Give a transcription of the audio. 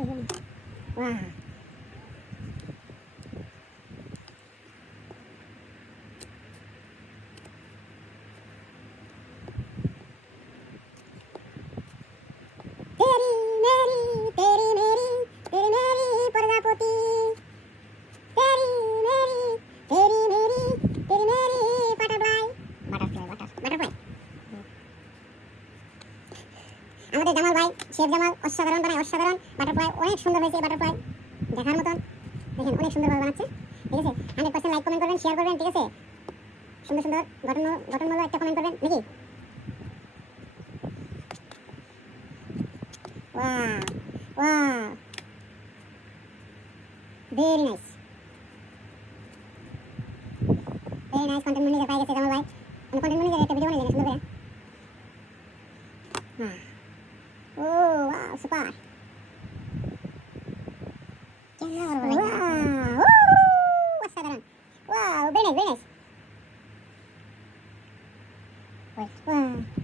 वाह तेरी मेरी तेरी मेरी तेरी मेरी प्रजापति तेरी मेरी तेरी मेरी तेरी मेरी বাটারফ্লাই বাটারফ্লাই আমাদের জামাল ভাই শেফ জামাল অসাধারণ বানায় অসাধারণ বাটারফ্লাই অনেক সুন্দর হয়েছে বাটারফ্লাই দেখার মতন দেখেন অনেক সুন্দরভাবে বানাচ্ছে ঠিক আছে 100% লাইক কমেন্ট করবেন শেয়ার করবেন ঠিক আছে সুন্দর সুন্দর গঠনমূলক একটা কমেন্ট করবেন নাকি wow wow very nice content manager পাই গেছে জামাল ভাই আমি কন্টেন্ট ম্যানেজার একটা ভিডিও বানাই সুন্দর করে হ্যাঁ ও ওয়াও সুপার ওয়াও অসাধারণ ওয়াও ভেরি নাইস ওয়াও